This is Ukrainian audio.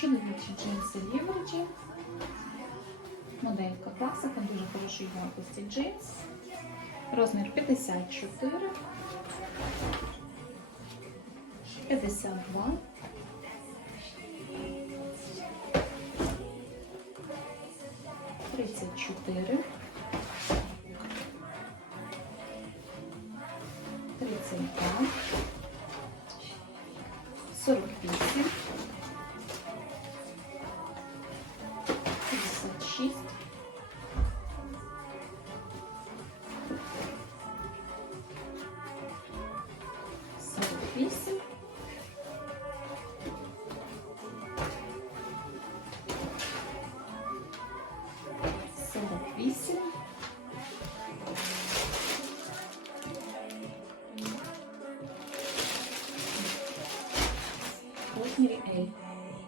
Чоловічі джинси Лівриджі. Моделька класика, дуже хорошої якості джинс. Розмір 54, 52, 34, 32, 48, X. Superfície. Superfície. É